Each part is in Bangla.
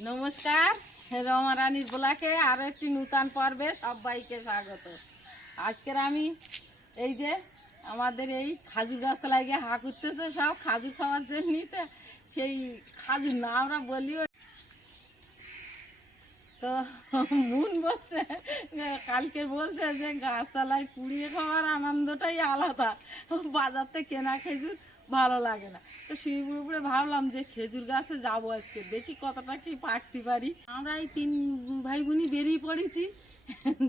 নমস্কার রমা রানীর বোলাকে আরও একটি নূতন পর্বে সবাইকে স্বাগত। আজকের আমি এই যে আমাদের এই খাজুর গাছতলায় গিয়ে হা করতেছে সব খাজুর খাওয়ার জন্যই তো সেই খাজুর না আমরা বলি ওই- তো মুন বলছে কালকে বলছে যে গাছতলায় কুড়িয়ে খাওয়ার আনন্দটাই আলাদা। বাজার থেকে কেনা খেজুর ভালো লাগে না। তো শিলিগুড়ি উপরে ভাবলাম যে খেজুর গাছে যাব আজকে। দেখি কতটা কি পাকতে পারি। আমরা এই তিন ভাই বোনই বেরিয়ে পড়েছি।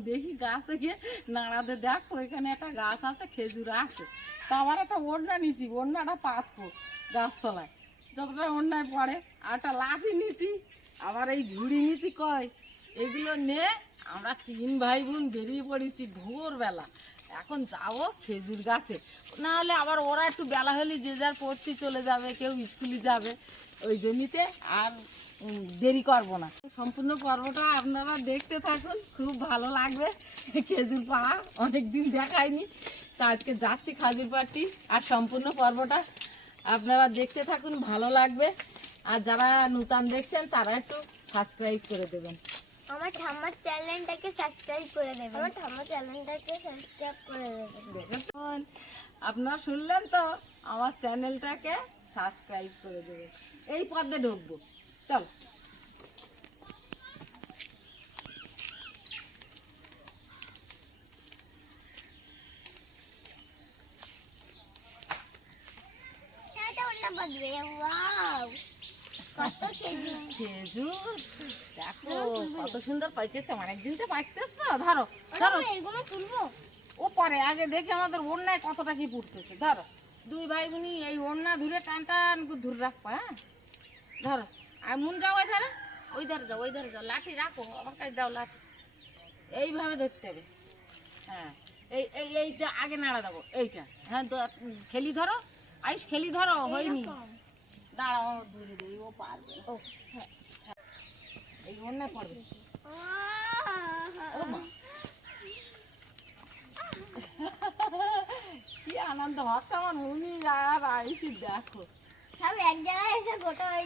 দেখি গাছে গিয়ে নাড়াতে দেখ, ওইখানে একটা গাছ আছে, খেজুর আছে। তা আবার একটা ওড়না নিছি ওড়নাটা পাতবো গাছতলায়। যতটা অন্যায় পড়ে, আর একটা লাঠি নিছি আবার এই ঝুড়ি নিছি কয়। এগুলো নে, আমরা তিন ভাই বোন বেরিয়ে পড়েছি ভোরবেলা। এখন যাব খেজুর গাছে। না হলে আবার ওরা একটু বেলা হলে যে যার পড়তে চলে যাবে, কেউ স্কুলে যাবে, ওই জমিতে আর দেরি করব না। সম্পূর্ণ পর্বটা আপনারা দেখতে থাকুন, খুব ভালো লাগবে। খেজুর পাড়া অনেক দিন দেখায়নি তা আজকে যাচ্ছি খাজুর পাড়টি। আর সম্পূর্ণ পর্বটা আপনারা দেখতে থাকুন, ভালো লাগবে। আর যারা নূতন দেখছেন, তারা একটু সাবস্ক্রাইব করে দেবেন। আমার ঠাম্মার চ্যানেলটাকে সাবস্ক্রাইব করে দেবেন। আমার ঠাম্মার চ্যানেলটাকে সাবস্ক্রাইব করে দেবেন। দেখেছেন আপনারা শুনলেন তো? আমার চ্যানেলটাকে সাবস্ক্রাইব করে দেবেন। এই পর্দে ঢুকবো। চল। এটা অন্য বাজবে ওয়াও কত খেজুর? দেখো কত সুন্দর পাইতেছে অনেকদিন তো পাইতেছে। ধরো ধরো। আমরা এগুলো তুলবো? ও পরে আগে দেখি আমাদের ওড়নায় কতটা কি পড়তেছে ধরো দুই ভাই বোনই এই ওড়না ধরে টান টান করে ধরে রাখবা হ্যাঁ? ধরো আর মন যাও ওই ধারে ওই ধারে যাও ওই ধারে যাও। লাঠি রাখো আমার কাছে দাও লাঠি। এইভাবে ধরতে হবে। হ্যাঁ এই এই এইটা আগে নাড়া দেবো এইটা। হ্যাঁ খেলি ধরো। আইস খেলি ধরো হয়নি। দাঁড়াও ধরে দেই ও পারবে ও হ্যাঁ, হ্যাঁ। এই ওড়নায় পড়বে কি আনন্দ হচ্ছে আমার মুনি আর আইসি দেখো। সব এক জায়গায় এসে গোটা হয়ে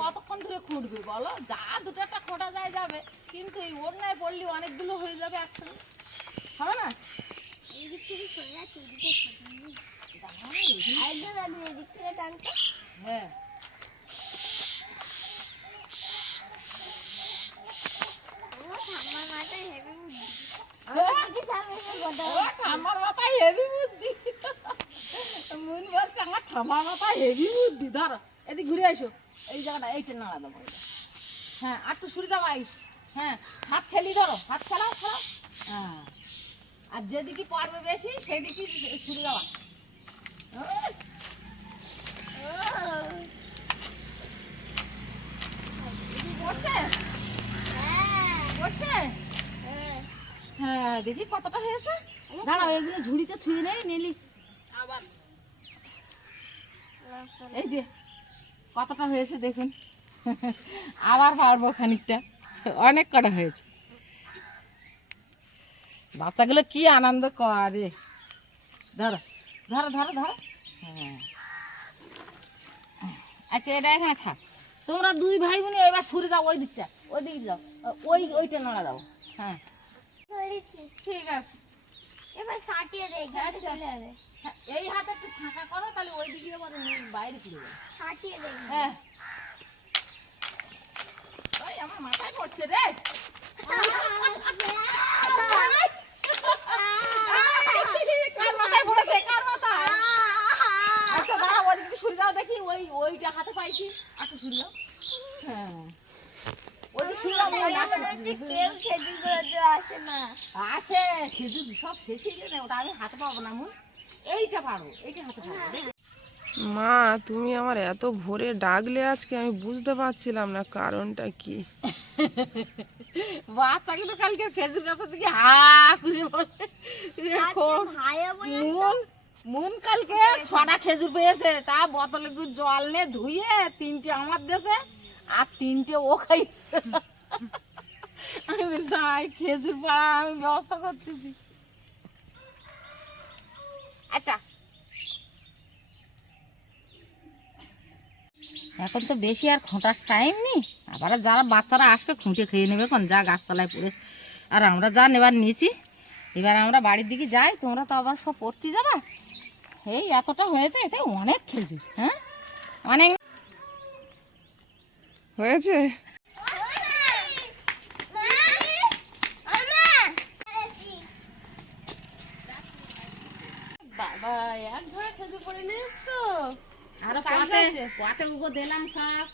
কতক্ষণ ধরে খুঁটবে বলো? যা দুটো একটা খোঁটা যায় যাবে। কিন্তু এই ওড়নায় পড়লে অনেকগুলো হয়ে যাবে একসঙ্গে। হবে না? হ্যাঁ আমরা। ঠাম্মার মাথায় হেভি বুদ্ধি ধরো এদিক ঘুরে আসো এই জায়গাটা এইটা নাড়া দেবো। হ্যাঁ আর তো সরে যাও আইস হ্যাঁ হাত খেলি ধরো হাত খেলাও খেলাও হ্যাঁ আর যেদিকে পারবে বেশি, সেদিকে সরে যাওয়া ওই, ও, এদিকে পড়ছে হ্যাঁ, দেখি কতটা হয়েছে। দাঁড়াও এগুলো ঝুড়িতে ছুঁয়ে নেই নিলি। এই যে কতটা হয়েছে দেখুন। আবার পারব খানিকটা। অনেক কটা হয়েছে। বাচ্চাগুলো কি আনন্দ করে। ধরো ধরো ধরো ধরো। হ্যাঁ। আচ্ছা এটা এখানে থাক। তোমরা দুই ভাই বোন এবার সরে যাও ওই দিকটা। ওই দিকে যাও। ওই ওইটা নড়া দাও। হ্যাঁ। ঠিক আছে। এবার সাটিয়ে দে এখানে আচ্ছা। চলে যাবে হ্যাঁ, এই হাতে একটু ফাঁকা করো তাহলে ওই দিকে আবার বাইরে ফিরে যাবে। সাটিয়ে দে। হ্যাঁ। ওই আমার মাথায় পড়ছে রে কার মাথায় পড়েছে কার মাথায় আচ্ছা দাঁড়া ওদিকে সরে যাও দেখি ওই হ্যাঁ। আসে খেজুর সব ওটা আমি হাতে পাবো না এইটা পারো এইটা হাতে পারো মা তুমি আমার এত ভোরে ডাকলে আজকে আমি বুঝতে পারছিলাম না কারণটা কি। বাচ্চাগুলো কালকে খেজুর গাছের দিকে হা করে বলে মুন কালকে ছটা খেজুর পেয়েছে, তা বোতলে জল নে ধুয়ে তিনটে আমার দেশে, আর তিনটে ও খাই। আমি দাঁড়াই খেজুর পাড়া, আমি ব্যবস্থা করতেছি। আচ্ছা। এখন তো বেশি আর খোঁটার টাইম নেই। আবার যারা বাচ্চারা আসবে, খুঁটে খেয়ে নেবে কোন যা গাছতলায় পড়েছে। আর আমরা যা নেবার নিয়েছি, এবার আমরা বাড়ির দিকে যাই, তোমরা তো আবার সব পড়তে যাবা? এই এতটা হয়েছে এতে অনেক খেয়েছি হ্যাঁ? অনেক হয়েছে? বাবা এক ঝড়ে খেজুর পড়ে নিয়ে এসছো? আরও পাতে পাতে উগো দিলাম সব।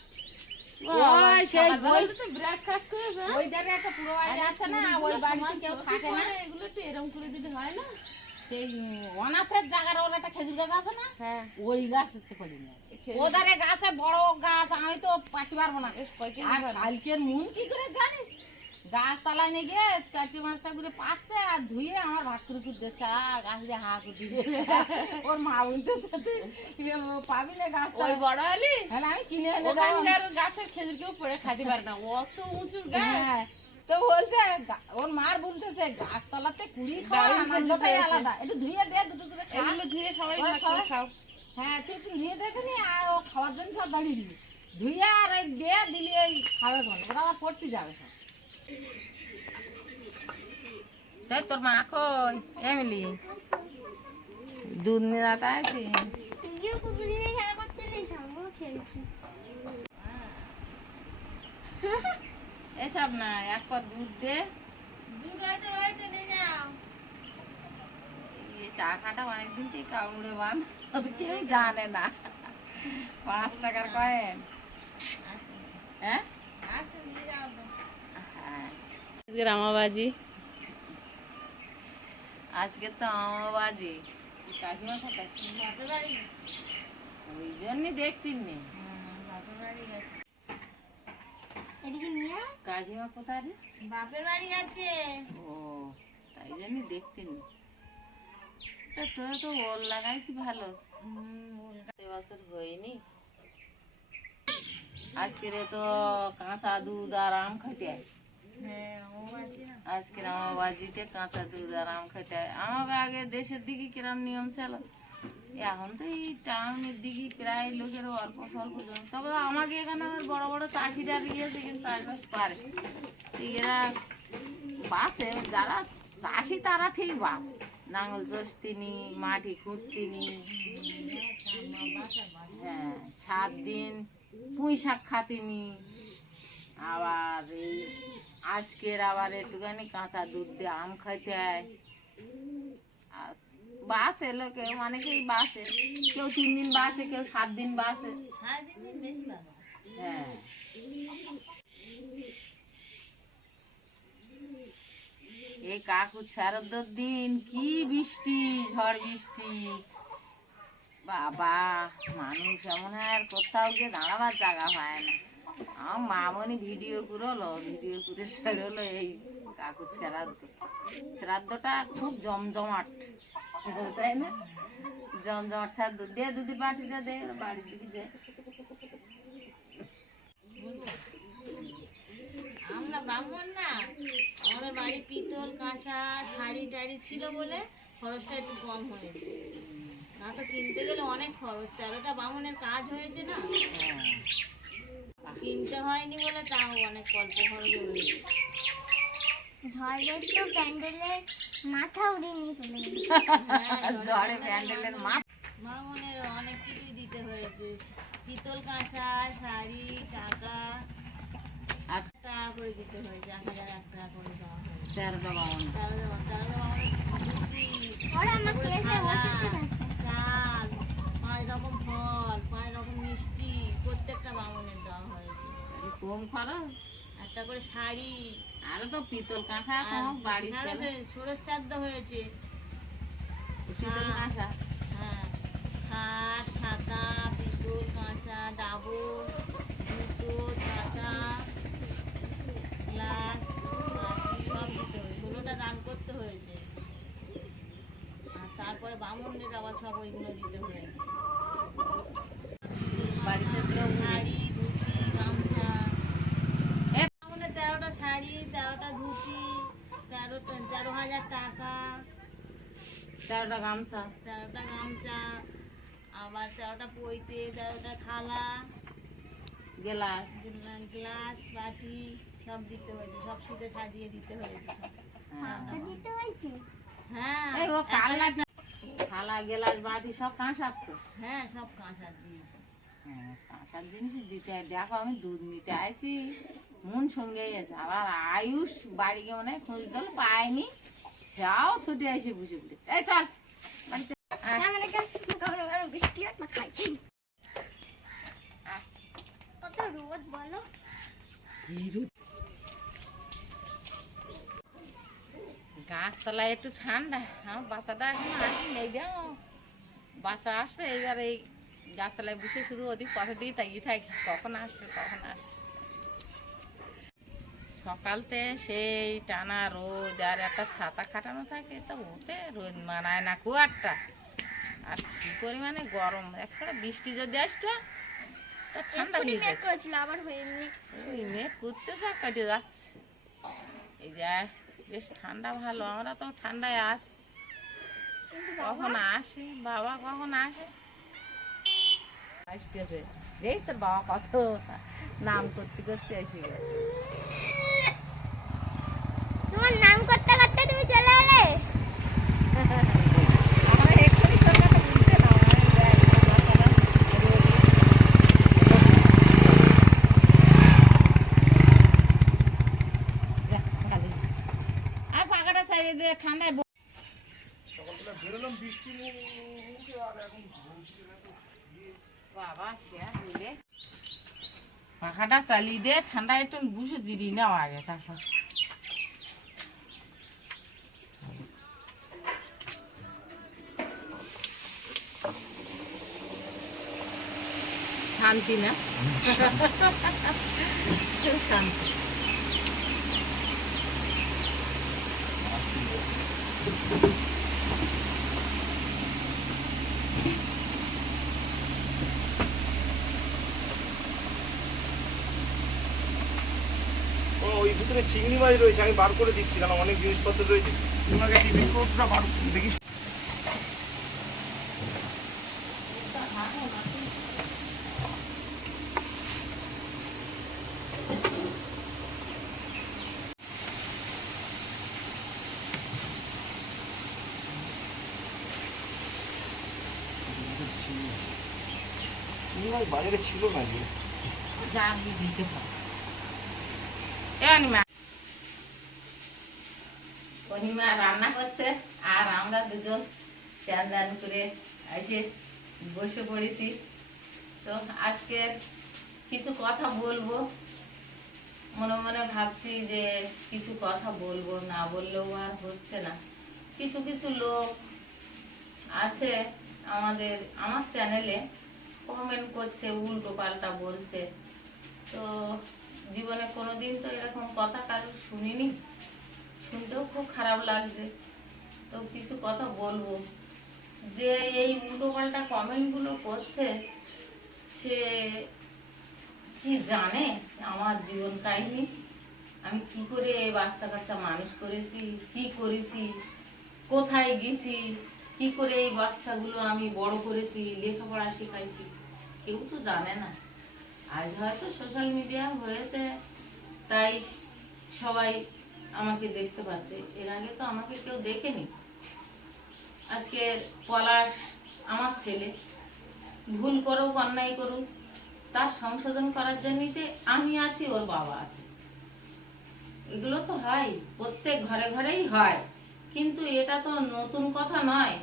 ওই সেই বই- তো? ওই ধারে একটা পুরো বাড়ি আছে না ওই বাড়িতে কেউ থাকে না। এগুলো একটু এরম করে দিলে হয় না? সেই অনাথের জায়গার ওর একটা খেজুর গাছ আছে না? হ্যাঁ। ওই গাছ করি না গাছে বড় গাছ আমি তো পাটি পারব না। আর কালকের মুন কি করে জানিস? গাছ তলায় নিয়ে গিয়ে চারটে পাঁচটা করে পাচ্ছে আর ধুয়ে আমার ভাত করে করে দিচ্ছে আর গাছ দিয়ে হা ওর মা পাবি না গাছ ওই বড় হ্যাঁ আমি কিনে গাছের খেজুর কেউ পড়ে খাইতে পারে না। অত উঁচু গাছ। হ্যাঁ, তো বলছে ওর মার বলতেছে গাছতলাতে কুড়ি খাওয়ার আনন্দটাই আলাদা। একটু ধুয়ে দে দুটো করে এগুলো ধুয়ে সবাই খাও। হ্যাঁ তুই একটু ধুয়ে দেখে নি আর ও খাওয়ার জন্য সব দাঁড়িয়ে দিবি। ধুয়ে আর এই দে দিলি এই খাবে কোন ওরা আবার পড়তে যাবে সব। তাই তোর মা কই? এমিলি। দুধ নিয়ে রাখা আছে। তুইও কুকুর নিয়ে খেলা করছিলিস খেলছি। এসব না এক পর দুধ দে। এই টাকাটা অনেকদিন থেকে কাউড়ে বান কেউ জানে না। পাঁচ টাকার কয়েন। হ্যাঁ? হ্যাঁ। আজকে রামাবাজি আজকে তো আমাবাজি। কাকিমা কোথায় ওই জন্যই দেখতিন নি এদিকে নিয়ে কাকিমা কোথায় রে? বাপের বাড়ি গেছে। ও তাই জন্যই দেখতিন নি। তা তোরা তো ওল লাগাইছি ভালো। এবছর হয়নি। আজকের তো কাঁচা দুধ আর আম খাইতে হয় আজকের আমার বাজিতে কাঁচা দুধ আর আম খেতে হয় আমাকে আগে দেশের দিকে কিরম নিয়ম ছিল এখন তো এই টাউনের দিকে প্রায় লোকের অল্প স্বল্প জমি তবে আমাকে এখানে আমার বড় বড় চাষিরা দিয়েছে, কিন্তু চাষবাস পারে। এরা বাসে, যারা চাষি তারা ঠিক বাস। নাঙল চষতিনি, মাটি খুঁড়তিনি। হ্যাঁ সাত দিন পুঁই শাক খাতিনি। আবার এই আজকের আবার একটুখানি কাঁচা দুধ দিয়ে আম খাইতে হয়। বাস এলো কেউ, অনেকেই বাসে কেউ তিন দিন বাসে কেউ সাত দিন বাসে হ্যাঁ। এই কাকু ছাড়দের দিন, কি বৃষ্টি, ঝড় বৃষ্টি। বাবা, মানুষ এমন আর কোথাও গিয়ে দাঁড়াবার জায়গা পায় না। আমার মামনি ভিডিও করল ভিডিও করে ছেড়লো এই কাকুর শ্রাদ্ধ শ্রাদ্ধটা খুব জমজমাট। তাই না? জমজমাট শ্রাদ্ধ দে দুদি পাঠিটা দে বাড়ির দিকে দে। আমরা ব্রাহ্মণ না আমাদের বাড়ি পিতল কাঁসা শাড়ি টাড়ি ছিল বলে খরচটা একটু কম হয়েছে। না তো কিনতে গেলে অনেক খরচ তেরোটা বামনের কাজ হয়েছে না? কিনতে হয়নি বলে তাও অনেক অল্প খরচে হয়েছে। ঝড়ে তো প্যান্ডেলের মাথা উড়িয়ে নিয়ে চলে গেল। ঝড়ে প্যান্ডেলের মা বামনের অনেক কিছুই দিতে হয়েছে। পিতল কাঁসা শাড়ি টাকা। আর টাকা করে দিতে হয়েছে এক হাজার এক টাকা করে দেওয়া হয়েছে। তেরোটা পাঁচ রকম ফল পাঁচ রকম মিষ্টি প্রত্যেকটা বামনের দেওয়া হয়েছে। কম খরচ। একটা করে শাড়ি আরও তো পিতল কাঁসা তোমার বাড়ি সারা সে- ষোড়শ শ্রাদ্ধ হয়েছে। পিতল কাঁসা। হ্যাঁ। খাট ছাতা পিতল কাঁচা ডাবর জুতো ছাতা গ্লাস সব দিতে হয়েছে। ষোলোটা দান করতে হয়েছে। আর তারপরে বামনদের আবার সব ওইগুলো দিতে হয়েছে। বাড়িতে কেউ শাড়ি ধুতি গামছা এ, আমাদের তেরোটা শাড়ি তেরোটা ধুতি তেরোটা তেরো হাজার টাকা। তেরোটা গামছা। তেরোটা গামছা আবার তেরোটা পইতে তেরোটা থালা গেলাস। গ্লাস বাটি সব দিতে হয়েছে সব শীতে সাজিয়ে দিতে হয়েছে দিতে হয়েছে? হ্যাঁ এই থালা গেলাস বাটি সব কাঁসার তো। হ্যাঁ সব কাঁসার দিয়েছে। হ্যাঁ কাঁসার জিনিস দিতে হয়। দেখো আমি দুধ নিতে আইছি। মন সঙ্গে গেছে আবার আয়ুষ বাড়ি গিয়ে মনে হয় খোঁজ দিল পায়নি। সেও ছুটে আসে বুঝে পড়ে এই চল। বাড়িতে কত রোদ বলো? গাছতলায় একটু ঠান্ডা। আমার বাসাটা এখন আসি নেই দাও বাসা আসবে এবার এই গাছতলায় বসে শুধু ওদিক পথে দিয়ে তাকিয়ে থাকি। কখন আসবে কখন আসবে? সকালতে সেই টানা রোদ আর একটা ছাতা খাটানো থাকে তো ওতে রোদ মানায় না কুয়ারটা আর কি পরিমাণে গরম। একসাথে বৃষ্টি যদি আসতো তা ঠান্ডা হয়ে আবার ওই মেঘ করতে কেটে যাচ্ছে। এই যে বেশ ঠান্ডা ভালো। আমরা তো ঠান্ডায় আছি। কখন আসে? বাবা কখন আসে? আসতেছে দেখিস তোর বাবা কত নাম করতে করতে এসে তোমার নাম করতে করতে তুমি চলে এলে আমরা এক্ষুনি তোর কথা বুঝতে না আমি দেখ, বাচ্চারা রোদে। যা, গালি। আর পাখাটা সাইডে দিয়ে ঠান্ডায় ব- বাবা পাখাটা চালিয়ে দে ঠান্ডা একটু বুঝে জিরি নেওয়া আগে তারপর। শান্তি না? শান্তি ও, ওই ভিতরে চিংড়ি মাছ রয়েছে আমি বার করে দিচ্ছি কারণ অনেক জিনিসপত্র রয়েছে। তোমাকে জিনিসপত্রটা বার দেখিস। চিংড়ি বাজারে ছিল না যে যা দিতে পারো অনিমা রান্না করছে আর আমরা দুজন চান দান করে এসে বসে পড়েছি। তো আজকে কিছু কথা বলব। মনে মনে ভাবছি যে কিছু কথা বলব, না বললেও আর হচ্ছে না। কিছু কিছু লোক আছে আমাদের, আমার চ্যানেলে কমেন্ট করছে, উল্টো পাল্টা বলছে। তো জীবনে কোনোদিন তো এরকম কথা কারোর শুনিনি। শুনতেও খুব খারাপ লাগছে। তো কিছু কথা বলব। যে এই উল্টো পাল্টা কমেন্টগুলো করছে, সে কি জানে আমার জীবন কাহিনী? আমি কি করে বাচ্চা কাচ্চা মানুষ করেছি, কি করেছি, কোথায় গেছি, কি করে এই বাচ্চাগুলো আমি বড় করেছি, লেখাপড়া শেখাইছি, কেউ তো জানে না। আজ হয়তো সোশ্যাল মিডিয়া হয়েছে, তাই সবাই আমাকে দেখতে পাচ্ছে। এর আগে তো আমাকে কেউ দেখেনি। আজকে পলাশ আমার ছেলে। ভুল করুক, অন্যায় করুক, তার সংশোধন করার জন্যতে আমি আছি, ওর বাবা আছে। এগুলো তো হয়, প্রত্যেক ঘরে ঘরেই হয়। কিন্তু এটা তো নতুন কথা নয়।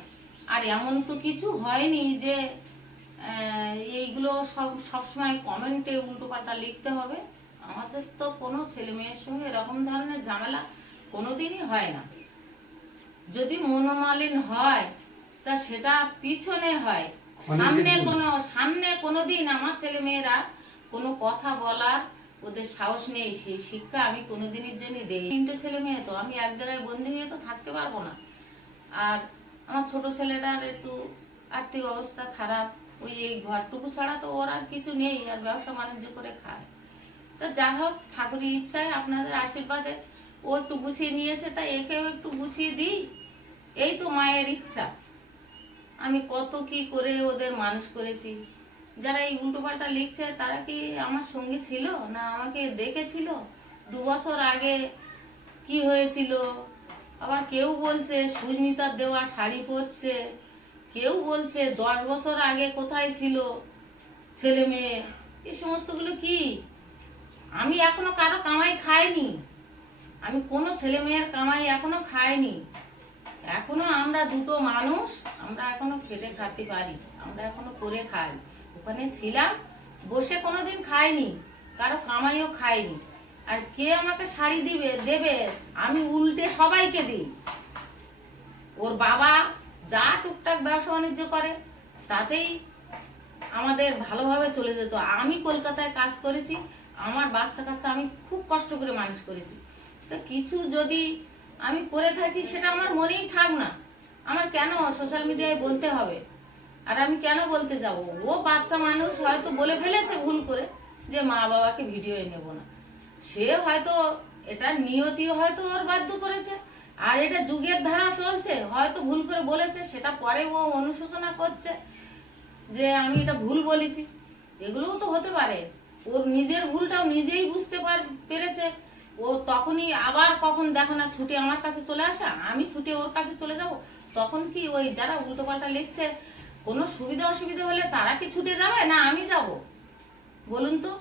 আর এমন তো কিছু হয়নি যে এইগুলো সব, সবসময় কমেন্টে উল্টোপাল্টা লিখতে হবে। আমাদের তো কোনো ছেলে মেয়ের সঙ্গে এরকম ধরনের ঝামেলা কোনোদিনই হয় না। যদি মনোমালিন হয় তা সেটা পিছনে হয়। সামনে কোনো সামনে কোনো দিন আমার ছেলে মেয়েরা কোনো কথা বলার ওদের সাহস নেই সেই শিক্ষা আমি কোনোদিনের জন্য দেই তিনটে ছেলে মেয়ে তো আমি এক জায়গায় বন্দি হয়ে তো থাকতে পারব না। আর আমার ছোট ছেলেটার একটু আর্থিক অবস্থা খারাপ ওই এই ঘরটুকু ছাড়া তো ওর আর কিছু নেই আর ব্যবসা বাণিজ্য করে খায়। তো যা হোক, ঠাকুরের ইচ্ছায় আপনাদের আশীর্বাদে ও একটু গুছিয়ে নিয়েছে তাই একেও একটু গুছিয়ে দিই। এই তো মায়ের ইচ্ছা। আমি কত কি করে ওদের মানুষ করেছি। যারা এই উল্টোপাল্টা লিখছে, তারা কি আমার সঙ্গে ছিল না আমাকে দেখেছিল? দু বছর আগে কি হয়েছিল? আবার কেউ বলছে সুস্মিতার দেওয়া শাড়ি পরছে। কেউ বলছে, দশ বছর আগে কোথায় ছিল ছেলে মেয়ে? এই সমস্তগুলো কি? আমি এখনও কারও কামাই খাইনি। আমি কোনো ছেলে মেয়ের কামাই এখনও খাইনি। এখনও আমরা দুটো মানুষ, আমরা এখনও খেটে খাতে পারি, আমরা এখনও করে খাই। ওখানে ছিলাম, বসে কোনো দিন খাইনি, কারও কামাইও খাইনি। আর কে আমাকে শাড়ি দিবে, দেবে, আমি উল্টে সবাইকে দিই। ওর বাবা যা টুকটাক ব্যবসা বাণিজ্য করে, তাতেই আমাদের ভালোভাবে চলে যেত। আমি কলকাতায় কাজ করেছি আমার বাচ্চা কাচ্চা আমি খুব কষ্ট করে মানুষ করেছি। তো কিছু যদি আমি করে থাকি, সেটা আমার মনেই থাক না। আমার কেন সোশ্যাল মিডিয়ায় বলতে হবে? আর আমি কেন বলতে যাব? ও বাচ্চা মানুষ হয়তো বলে ফেলেছে ভুল করে যে মা বাবাকে ভিডিওয়ে নেব না। সে হয়তো এটা নিয়তিও হয়তো ওর বাধ্য করেছে। আর এটা যুগের ধারা চলছে, হয়তো ভুল করে বলেছে, সেটা পরে ও অনুশোচনা করছে যে আমি এটা ভুল বলেছি। এগুলোও তো হতে পারে। ওর নিজের ভুলটাও নিজেই বুঝতে পার, পেরেছে। ও তখনই আবার কখন দেখো না ছুটি আমার কাছে চলে আসা, আমি ছুটি ওর কাছে চলে যাব? তখন কি ওই যারা উল্টোপাল্টা লিখছে, কোনো সুবিধা অসুবিধা হলে তারা কি ছুটে যাবে? না, আমি যাব। বলুন তো,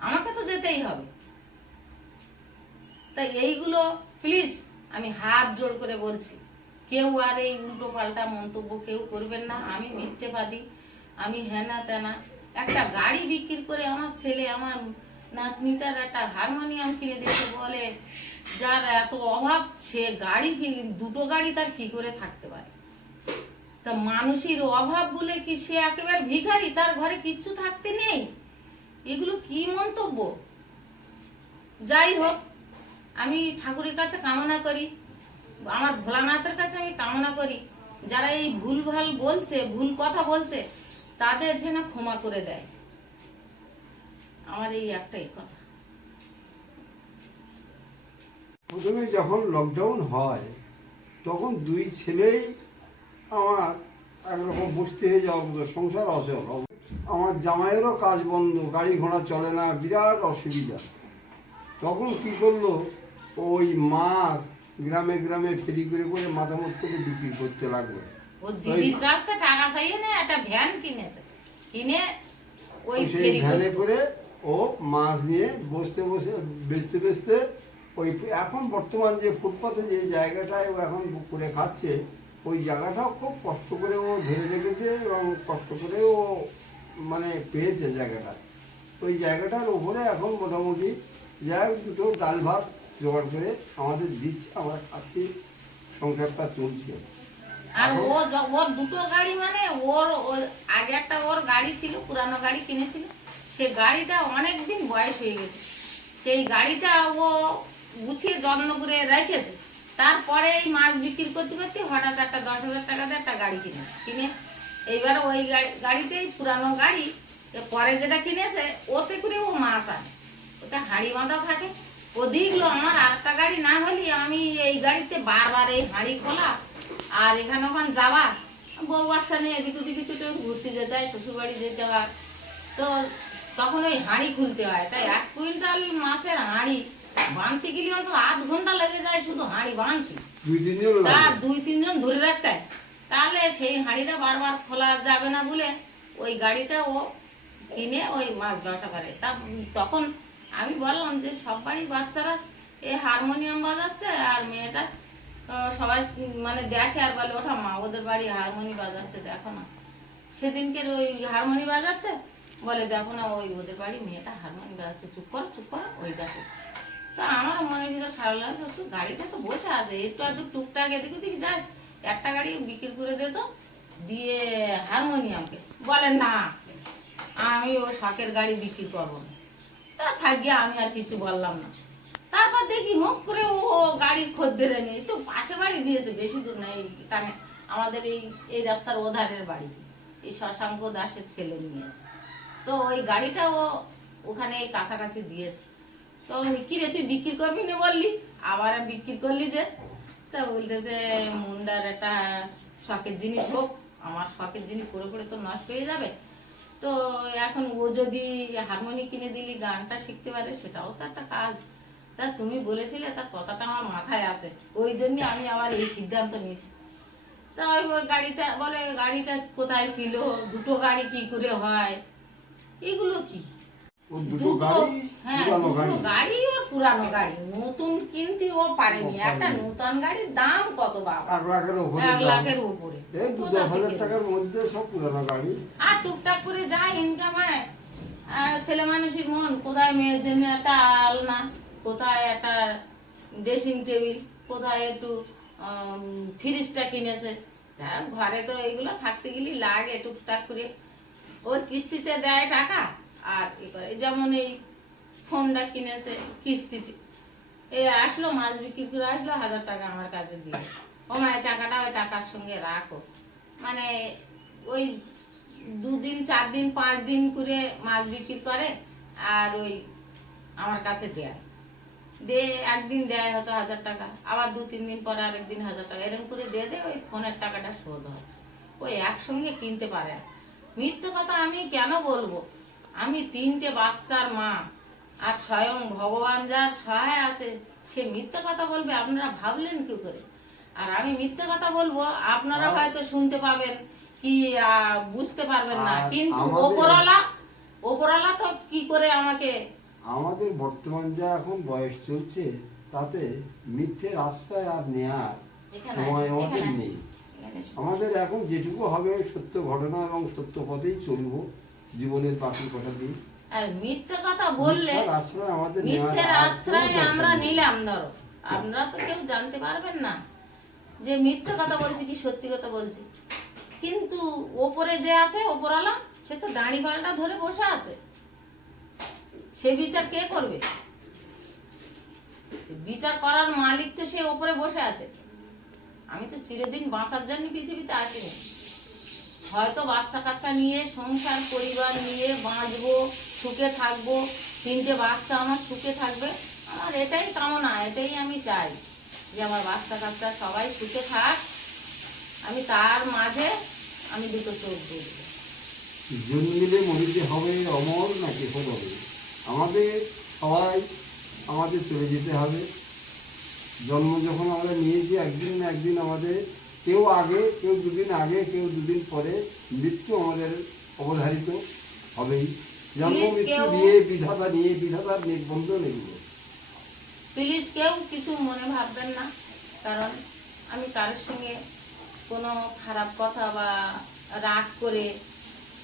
আমাকে তো যেতেই হবে। তাই এইগুলো প্লিজ আমি হাত জোড় করে বলছি। কেউ আর এই উল্টো পাল্টা মন্তব্য কেউ করবেন না। আমি মিথ্যেবাদী। আমি হেনা তেনা একটা গাড়ি বিক্রি করে আমার ছেলে, আমার নাতনিটার একটা হারমোনিয়াম কিনে দিয়েছে বলে যার এত অভাব, সে গাড়ি দুটো গাড়ি তার কি করে থাকতে পারে? তা মানুষের অভাব বলে কি সে একেবারে ভিখারি? তার ঘরে কিচ্ছু থাকতে নেই? এগুলো কি মন্তব্য? যাই হোক, আমি ঠাকুরের কাছে কামনা করি, আমার ভোলানাথের কাছে আমি কামনা করি। যারা এই ভুল ভালো বলছে, ভুল কথা বলছে তাদের যেন ক্ষমা করে দেয়। আমার এই একটাই কথা। প্রথমে যখন লকডাউন হয়, তখন দুই ছেলেই আমার একরকম বসতে হয়ে যাওয়া সংসার অচল আমার জামাইয়েরও কাজ বন্ধ, গাড়ি ঘোড়া চলে না, বিরাট অসুবিধা। তখন কি করল? ওই মাছ গ্রামে গ্রামে ফেরি করে করে মাথামত করে বিক্রি করতে লাগল। ও দিদির কাছ থেকে টাকা চাইয়ে না একটা ভ্যান কিনেছে। কিনে ওই সেই ফেরি ভ্যানে করে- ও মাছ নিয়ে বসতে বসে বেচতে বেচতে ওই এখন বর্তমান যে ফুটপাতে যে জায়গাটায় ও এখন করে খাচ্ছে ওই জায়গাটাও খুব কষ্ট করে ও ধরে রেখেছে এবং কষ্ট করে ও মানে পেয়েছে জায়গাটা। ওই জায়গাটার উপরে এখন মোটামুটি যাই হোক দুটো ডাল ভাত জোগাড় করে আমাদের দিচ্ছে আমরা খাচ্ছি সংসারটা চলছে। আর ও ওর দুটো গাড়ি মানে ওর আগে একটা ওর গাড়ি ছিল পুরানো গাড়ি কিনেছিল। সে গাড়িটা অনেক দিন বয়স হয়ে গেছে। সেই গাড়িটা ও গুছিয়ে যত্ন করে রেখেছে। তারপরে এই মাছ বিক্রি করতে করতে হঠাৎ একটা দশ হাজার টাকা দিয়ে একটা গাড়ি কিনে কিনে। এইবার ওই গাড়ি- গাড়িতেই পুরানো গাড়ি পরে যেটা কিনেছে ওতে করে ও মাছ আনে। ওটা হাঁড়ি বাঁধা থাকে। ও দেখল আমার আর একটা গাড়ি না হলে আমি এই গাড়িতে বারবার এই হাঁড়ি খোলা আর এখানে ওখান যাওয়া? বউ বাচ্চা নিয়ে এদিক ওদিক একটু ঘুরতে যেতে হয় শ্বশুরবাড়ি যেতে হয়। তো তখন ওই হাঁড়ি খুলতে হয়। তাই এক কুইন্টাল মাছের হাঁড়ি বাঁধতে গেলে অন্তত আধ ঘণ্টা লেগে যায় শুধু হাঁড়ি বাঁধছি তা দুই তিনজন ধরে রাখতে হয়। তাহলে সেই হাঁড়িটা বারবার খোলা যাবে না বলে ওই গাড়িটা ও কিনে ওই মাছ ব্যবসা করে। তা তখন আমি বললাম যে সব বাড়ির বাচ্চারা এ হারমোনিয়াম বাজাচ্ছে আর মেয়েটা সবাই মানে দেখে আর বলে, ওঠা মা, ওদের বাড়ি হারমোনি বাজাচ্ছে, দেখো না। সেদিনকে ওই হারমোনি বাজাচ্ছে, বলে, দেখো না, ওই ওদের বাড়ি মেয়েটা হারমোনি বাজাচ্ছে, চুপ করো চুপ করো, ওই দেখো। তো আমার মনের ভিতর খারাপ লাগছে, তো গাড়িতে তো বসে আছে, একটু আধটু টুকটাক এদিক ওদিক যাস একটা গাড়ি বিক্রি করে দে তো, দিয়ে হারমোনিয়ামকে বলে, না, আমি ও শখের গাড়ি বিক্রি করব না। তা থাকি আমি আর কিছু বললাম না। তারপর দেখি হোক করে ও গাড়ির খদ্দের নেই। তো পাশে বাড়ি দিয়েছে, বেশি দূর না এখানে আমাদের এই এই রাস্তার ওধারের বাড়ি। এই শশাঙ্ক দাসের ছেলে নিয়েছে। তো ওই গাড়িটা ও ওখানে এই কাছাকাছি দিয়েছে। তো কি রে, তুই বিক্রি করবি না বললি? আবার বিক্রি করলি যে। তা বলতেছে, মুন্ডার একটা শখের জিনিস হোক, আমার শখের জিনিস পরে পরে তো নষ্ট হয়ে যাবে। তো এখন ও যদি হারমোনি কিনে দিলি, গানটা শিখতে পারে, সেটাও তো একটা কাজ। তা তুমি বলেছিলে তার কথাটা আমার মাথায় আসে। ওই জন্য আমি আবার এই সিদ্ধান্ত নিয়েছি। তা ওই ওর গাড়িটা বলে গাড়িটা কোথায় ছিল? দুটো গাড়ি কি করে হয়? এগুলো কি? হ্যাঁ দুটো গাড়ি। গাড়ি ওর পুরানো গাড়ি। নতুন কিনতে ও পারেনি। একটা নতুন গাড়ির দাম কত বাবা? এক লাখের উপরে? টাকার মধ্যে সব পুরানো গাড়ি। আর টুকটাক করে যা ইনকাম হয় ছেলে মানুষের মন কোথায় মেয়ের জন্য একটা আলনা? কোথায় একটা ড্রেসিং টেবিল কোথায় একটু ফ্রিজটা কিনেছে। ঘরে তো এগুলো থাকতে গেলে লাগে টুকটাক করে। ওই কিস্তিতে দেয় টাকা, আর এ করে যেমন এই ফোনটা কিনেছে কিস্তিতে। এই আসলো, মাছ বিক্রি করে আসলো, হাজার টাকা আমার কাছে দিয়ে। ও মায়ের টাকাটা ওই টাকার সঙ্গে রাখো। মানে ওই দুদিন চার দিন পাঁচ দিন করে মাছ বিক্রি করে, আর ওই আমার কাছে দেয়। দিয়ে একদিন দেয় হয়তো হাজার টাকা আবার দু তিন দিন পরে আরেকদিন হাজার টাকা এরকম করে দিয়ে দেয় ওই ফোনের টাকাটা শোধ হয়। ওই একসঙ্গে কিনতে পারে না। মিথ্যে কথা আমি কেন বলব? আমি তিনটে বাচ্চার মা আর স্বয়ং ভগবান যার সহায় আছে সে মিথ্যে কথা বলবে আপনারা ভাবলেন কি করে? আর আমি মিথ্যে কথা বলব আপনারা হয়তো শুনতে পাবেন কি বুঝতে পারবেন না। কিন্তু ওপরওয়ালা ওপরওয়ালা তো কি করে আমাকে আমাদের বর্তমান যা এখন বয়স চলছে তাতে মিথ্যের আশ্রয় আর নেয়ার সময় আমাদের নেই। আমাদের এখন যেটুকু হবে সত্য ঘটনা এবং সত্য পথেই চলবো জীবনের বাকি কটা দিন। আর মিথ্যে কথা বললে মিথ্যার আশ্রয় আমাদের নেওয়ার মিথ্যের আশ্রয় আমরা। নিলাম ধরো। আপনারা তো কেউ জানতে পারবেন না যে মিথ্যে কথা বলছি কি সত্যি কথা বলছি। কিন্তু ওপরে যে আছে ওপরওয়ালা সে তো দাঁড়ি পাল্টা ধরে বসে আছে। সে বিচার কে করবে? বিচার করার মালিক তো সে ওপরে বসে আছে। আমি তো চিরদিন বাঁচার জন্য পৃথিবীতে আসিনি হয়তো বাচ্চা কাচ্চা নিয়ে, সংসার, পরিবার নিয়ে বাঁচবো, সুখে থাকব, তিনটে বাচ্চা আমার সুখে থাকবে। আমার এটাই কামনা, এটাই আমি চাই যে আমার বাচ্চা কাচ্চা সবাই সুখে থাক। আমি তার মাঝে আমি দুটো চোখ দেখব মরিতে হবে অমর নাকি হবে? আমাদের সবাই আমাদের চলে যেতে হবে। জন্ম যখন আমরা নিয়েছি একদিন না একদিন আমাদের কেউ আগে কেউ দুদিন আগে কেউ দুদিন পরে মৃত্যু আমাদের অবধারিত হবেই। জন্ম মৃত্যু নিয়ে বিধাতা নিয়ে বিধাতার নির্বন্ধ নেব প্লিজ কেউ কিছু মনে ভাববেন না কারণ আমি কারোর সঙ্গে কোনো খারাপ কথা বা রাগ করে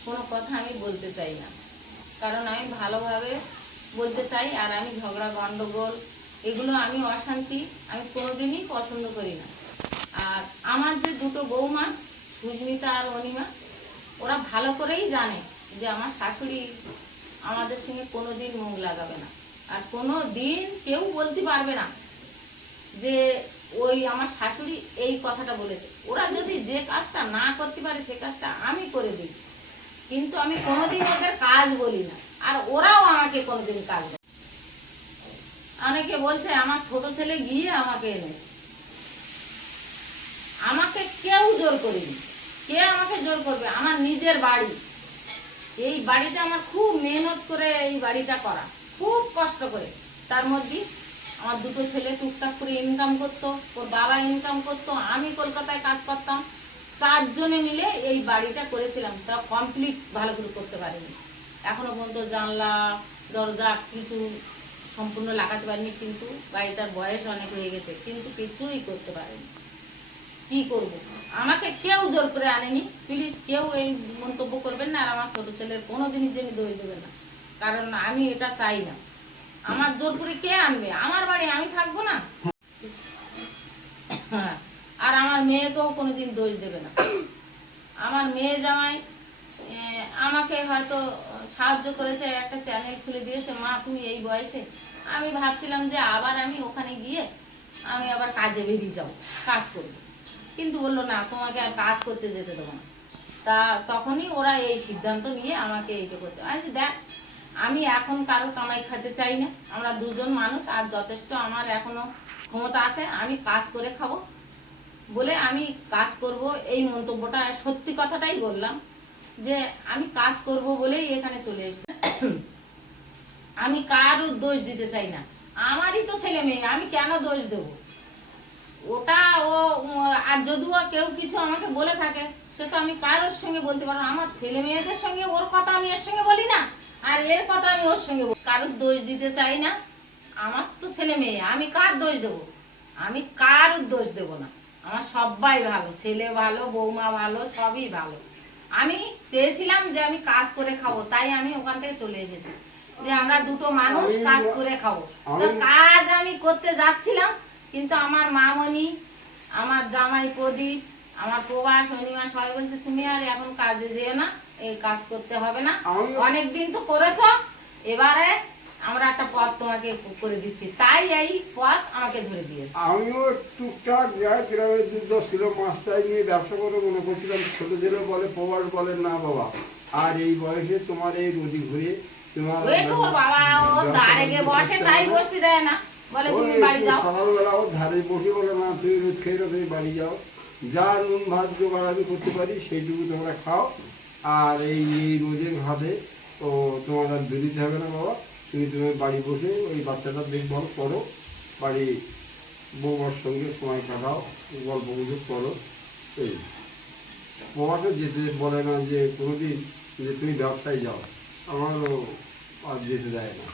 কোনো কথা আমি বলতে চাই না। কারণ আমি ভালোভাবে বলতে চাই আর আমি ঝগড়া গণ্ডগোল এগুলো আমি অশান্তি আমি কোনোদিনই পছন্দ করি না। আর আমার যে দুটো বৌমা, সুস্মিতা আর অনিমা, ওরা ভালো করেই জানে যে আমার শাশুড়ি আমাদের সঙ্গে কোনো দিন মুখ লাগাবে না। আর কোনো দিন কেউ বলতে পারবে না যে ওই আমার শাশুড়ি এই কথাটা বলেছে। ওরা যদি যে কাজটা না করতে পারে, সে কাজটা আমি করে দিই। কিন্তু আমি কোনোদিন ওদের কাজ বলি না। আর ওরাও আমাকে কোনোদিন কাজ বলে অনেকে বলছে, আমার ছোট ছেলে গিয়ে আমাকে এনেছে। আমাকে কেউ জোর করেনি। কে আমাকে জোর করবে? আমার নিজের বাড়ি। এই বাড়িটা আমার খুব মেহনত করে এই বাড়িটা করা। খুব কষ্ট করে। তার মধ্যে আমার দুটো ছেলে টুকটাক করে ইনকাম করতো, ওর বাবা ইনকাম করতো, আমি কলকাতায় কাজ করতাম। চারজনে মিলে এই বাড়িটা করেছিলাম। তা কমপ্লিট ভালো করে করতে পারিনি। এখনও পর্যন্ত জানলা দরজা কিছু সম্পূর্ণ লাগাতে পারিনি কিন্তু বাড়িটার বয়স অনেক হয়ে গেছে কিন্তু কিছুই করতে পারিনি। কি করব? আমাকে কেউ জোর করে আনেনি। প্লিজ কেউ এই মন্তব্য করবেন না আর আমার ছোটো ছেলের কোনো দিনের জন্য দই দেবেন না। কারণ আমি এটা চাই না। আমার জোর করে কে আনবে? আমার বাড়ি আমি থাকব না? হ্যাঁ, আর আমার মেয়েকেও কোনোদিন দোষ দেবে না। আমার মেয়ে জামাই আমাকে হয়তো সাহায্য করেছে, একটা চ্যানেল খুলে দিয়েছে, মা তুই এই বয়সে? আমি ভাবছিলাম যে আবার আমি ওখানে গিয়ে আমি আবার কাজে বেরিয়ে যাব, কাজ করব। কিন্তু বলল, না, তোমাকে আর কাজ করতে যেতে দেবো না। তা তখনই ওরা এই সিদ্ধান্ত নিয়ে আমাকে এইটা করছে। আমি দেখ, আমি এখন কারও কামাই খেতে চাই না। আমরা দুজন মানুষ, আর যথেষ্ট আমার এখনও ক্ষমতা আছে, আমি কাজ করে খাব। বলে আমি কাজ করব, এই মন্তব্যটা সত্যি কথাটাই বললাম যে আমি কাজ করব বলেই এখানে চলে এসেছি। আমি কারও দোষ দিতে চাই না। আমারই তো ছেলে মেয়ে, আমি কেন দোষ দেব? ওটা ও আর যদিও কেউ কিছু আমাকে বলে থাকে, সে তো আমি কারোর সঙ্গে বলতে পারব। আমার ছেলে মেয়েদের সঙ্গে ওর কথা আমি এর সঙ্গে বলি না, আর এর কথা আমি ওর সঙ্গে বলি। কারোর দোষ দিতে চাই না। আমার তো ছেলে মেয়ে, আমি কার দোষ দেবো? আমি কার দোষ দেব না। আমার সবাই ভালো ছেলে ভালো বৌমা ভালো সবই ভালো। আমি চেয়েছিলাম যে আমি কাজ করে খাব তাই আমি ওখান থেকে চলে এসেছি। যে আমরা দুটো মানুষ কাজ করে খাব। তো কাজ আমি করতে যাচ্ছিলাম কিন্তু আমার মামনি আমার জামাই প্রদীপ আমার প্রবাস অনিমা সবাই বলছে তুমি আর এখন কাজে যেও না এই কাজ করতে হবে না। অনেকদিন তো করেছ এবারে আমরা একটা পথ তোমাকে করে দিচ্ছি। তাই এই পথ আমাকে ধরে দিয়েছে। আমিও টুকটাক যাই গ্রামের দুধ দশ কিলো মাছটাই নিয়ে ব্যবসা করে মনে করছিলাম ছোট ছেলে বলে প্রবাস বলে না বাবা আর এই বয়সে তোমার এই রুটি ঘুরে তোমার বাবা ও ধারে গিয়ে বসে তাই বসতে দেয় না। বলে তুমি বাড়ি যাও। সকালবেলা ও ধারে বসে বলে না তুমি রোদ খেয়ে তুমি বাড়ি যাও। যা নুন ভাত জোগাড় আমি করতে পারি সেইটুকু তোমরা খাও। আর এই এই রোজের ভাতে তো তোমার আর বেরোতে হবে না বাবা। তুমি তুমি বাড়ি বসে ওই বাচ্চাটার দেখভাল করো বাড়ি বৌমার সঙ্গে সময় কাটাও, গল্প গুজব করো। এই। বাবাকে যেতে বলে না যে কোনোদিন যে তুমি ব্যবসায় যাও। আমারও আর যেতে দেয় না।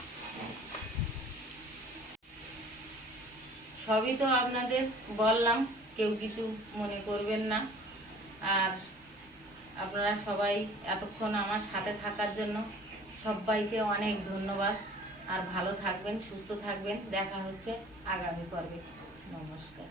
সবই তো আপনাদের বললাম, কেউ কিছু মনে করবেন না। আর আপনারা সবাই এতক্ষণ আমার সাথে থাকার জন্য সবাইকে অনেক ধন্যবাদ। আর ভালো থাকবেন সুস্থ থাকবেন। দেখা হচ্ছে আগামী পর্বে। নমস্কার।